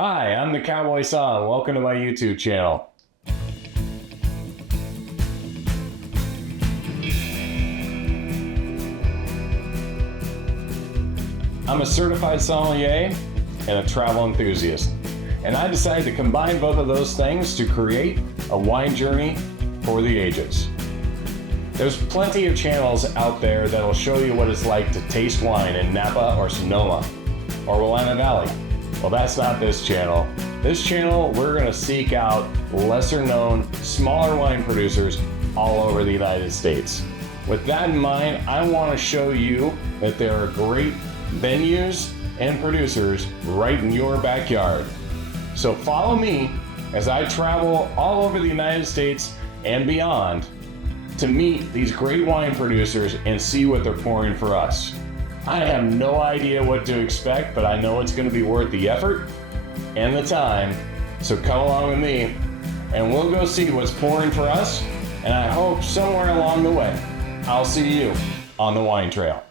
Hi, I'm the CowboySomm. Welcome to my YouTube channel. I'm a certified sommelier and a travel enthusiast, and I decided to combine both of those things to create a wine journey for the ages. There's plenty of channels out there that'll show you what it's like to taste wine in Napa or Sonoma or Willamette Valley. Well, that's not this channel. This channel, we're gonna seek out lesser known, smaller wine producers all over the United States. With that in mind, I wanna show you that there are great venues and producers right in your backyard. So follow me as I travel all over the United States and beyond to meet these great wine producers and see what they're pouring for us. I have no idea what to expect, but I know it's going to be worth the effort and the time. So come along with me and we'll go see what's pouring for us. And I hope somewhere along the way, I'll see you on the wine trail.